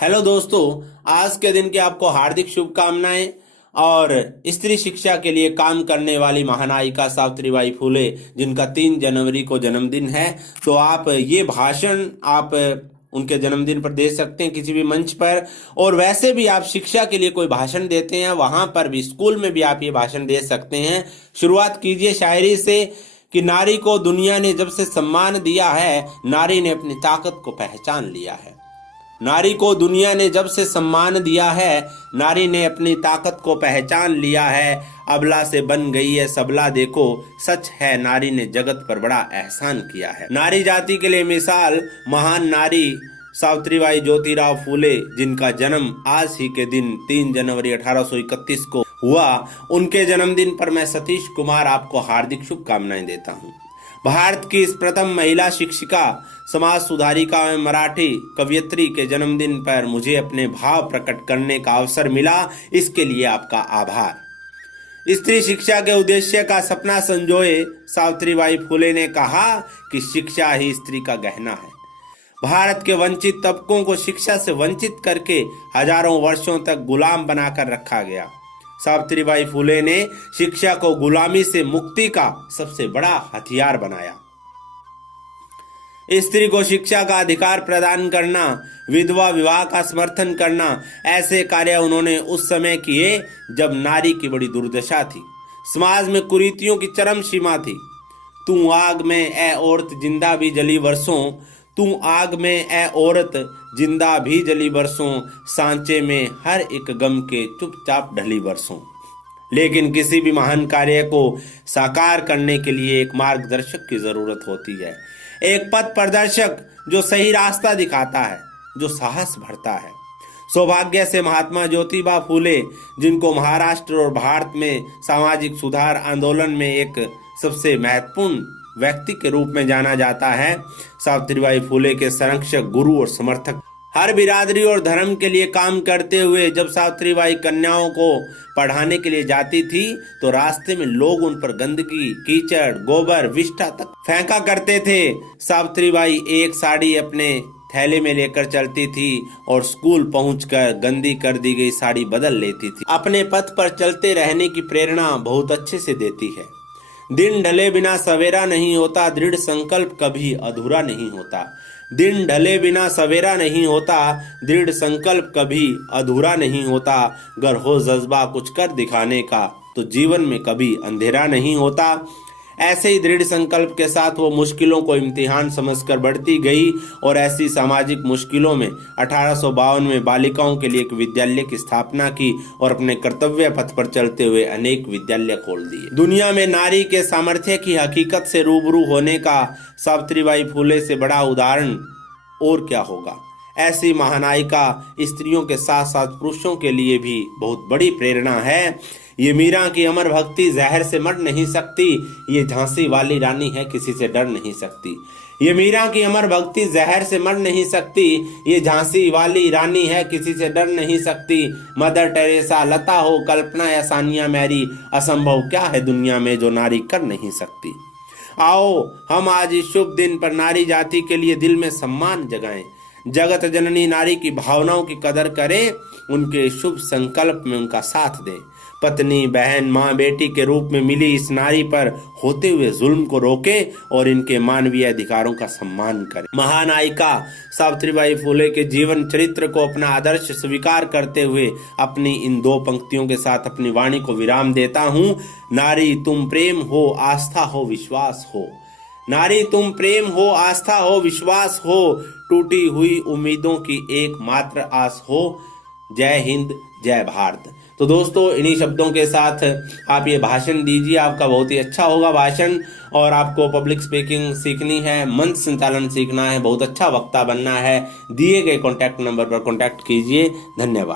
Hello दोस्तों, आज के दिन की आपको हार्दिक शुभकामनाएं। और स्त्री शिक्षा के लिए काम करने वाली महानायिका सावित्रीबाई फुले, जिनका 3 जनवरी को जन्मदिन है, तो आप ये भाषण आप उनके जन्मदिन पर दे सकते हैं किसी भी मंच पर। और वैसे भी आप शिक्षा के लिए कोई भाषण देते हैं, वहां पर भी, स्कूल में भी आप ये भाषण दे सकते हैं। शुरुआत कीजिए शायरी से कि नारी को दुनिया ने जब से सम्मान दिया है, नारी ने अपनी ताकत को पहचान लिया है। नारी को दुनिया ने जब से सम्मान दिया है, नारी ने अपनी ताकत को पहचान लिया है। अबला से बन गई है सबला, देखो सच है नारी ने जगत पर बड़ा एहसान किया है। नारी जाति के लिए मिसाल महान नारी सावित्रीबाई ज्योतिराव फूले, जिनका जन्म आज ही के दिन 3 जनवरी 1831 को हुआ, उनके जन्मदिन पर मैं सतीश कुमार आपको हार्दिक शुभकामनाएं देता हूं। भारत की इस प्रथम महिला शिक्षिका, समाज सुधारिका एवं मराठी कवयित्री के जन्मदिन पर मुझे अपने भाव प्रकट करने का अवसर मिला, इसके लिए आपका आभार। स्त्री शिक्षा के उद्देश्य का सपना संजोए सावित्रीबाई फुले ने कहा कि शिक्षा ही स्त्री का गहना है। भारत के वंचित तबकों को शिक्षा से वंचित करके हजारों वर्षों तक गुलाम बनाकर रखा गया। सावित्रीबाई फुले ने शिक्षा को गुलामी से मुक्ति का सबसे बड़ा हथियार बनाया। स्त्री को शिक्षा का अधिकार प्रदान करना, विधवा विवाह का समर्थन करना, ऐसे कार्य उन्होंने उस समय किए जब नारी की बड़ी दुर्दशा थी, समाज में कुरीतियों की चरम सीमा थी। तू आग में ए औरत जिंदा भी जली बरसों, तू आग में ए औरत जिंदा भी जली बरसों, सांचे में हर एक गम के चुपचाप ढली बरसों। लेकिन किसी भी महान कार्य को साकार करने के लिए एक मार्गदर्शक की जरूरत होती है, एक पथ प्रदर्शक जो सही रास्ता दिखाता है, जो साहस भरता है। सौभाग्य से महात्मा ज्योतिबा फूले, जिनको महाराष्ट्र और भारत में सामाजिक सुधार आंदोलन में एक सबसे महत्वपूर्ण व्यक्ति के रूप में जाना जाता है, सावित्रीबाई फुले के संरक्षक, गुरु और समर्थक, हर बिरादरी और धर्म के लिए काम करते हुए जब सावित्रीबाई कन्याओं को पढ़ाने के लिए जाती थी, तो रास्ते में लोग उन पर गंदगी, कीचड़, गोबर, विष्ठा तक फेंका करते थे। सावित्रीबाई एक साड़ी अपने थैले में लेकर चलती थी और स्कूल पहुंचकर गंदी कर दी गई साड़ी बदल लेती थी। अपने पथ पर चलते रहने की प्रेरणा बहुत अच्छे से देती है। दिन ढले बिना सवेरा नहीं होता, दृढ़ संकल्प कभी अधूरा नहीं होता। दिन ढले बिना सवेरा नहीं होता, दृढ़ संकल्प कभी अधूरा नहीं होता। अगर हो जज्बा कुछ कर दिखाने का, तो जीवन में कभी अंधेरा नहीं होता। ऐसे ही दृढ़ संकल्प के साथ वो मुश्किलों को इम्तिहान समझकर बढ़ती गई और ऐसी सामाजिक मुश्किलों में 1852 में बालिकाओं के लिए एक विद्यालय की स्थापना की और अपने कर्तव्य पथ पर चलते हुए अनेक विद्यालय खोल दिए। दुनिया में नारी के सामर्थ्य की हकीकत से रूबरू होने का सावित्रीबाई फुले से बड़ा उदाहरण और क्या होगा। ऐसी महानायिका स्त्रियों के साथ साथ पुरुषों के लिए भी बहुत बड़ी प्रेरणा है। ये मीरा की अमर भक्ति जहर से मर नहीं सकती, ये झांसी वाली रानी है किसी से डर नहीं सकती। ये मीरा की अमर भक्ति जहर से मर नहीं सकती, ये झांसी वाली रानी है किसी से डर नहीं सकती। मदर टेरेसा, लता हो, कल्पना या सानिया मैरी, असंभव क्या है दुनिया में जो नारी कर नहीं सकती। आओ हम आज इस शुभ दिन पर नारी जाति के लिए दिल में सम्मान जगाएं, जगत जननी नारी की भावनाओं की कदर करें, उनके शुभ संकल्प में उनका साथ दें। पत्नी, बहन, माँ, बेटी के रूप में मिली इस नारी पर होते हुए जुल्म को रोकें और इनके मानवीय अधिकारों का सम्मान करें। महानायिका सावित्रीबाई फुले के जीवन चरित्र को अपना आदर्श स्वीकार करते हुए अपनी इन 2 पंक्तियों के साथ अपनी वाणी को विराम देता हूँ। नारी तुम प्रेम हो, आस्था हो, विश्वास हो। नारी तुम प्रेम हो, आस्था हो, विश्वास हो, टूटी हुई उम्मीदों की एकमात्र आस हो। जय हिंद, जय भारत। तो दोस्तों, इन्हीं शब्दों के साथ आप ये भाषण दीजिए, आपका बहुत ही अच्छा होगा भाषण। और आपको पब्लिक स्पीकिंग सीखनी है, मंच संचालन सीखना है, बहुत अच्छा वक्ता बनना है, दिए गए कॉन्टैक्ट नंबर पर कॉन्टैक्ट कीजिए। धन्यवाद।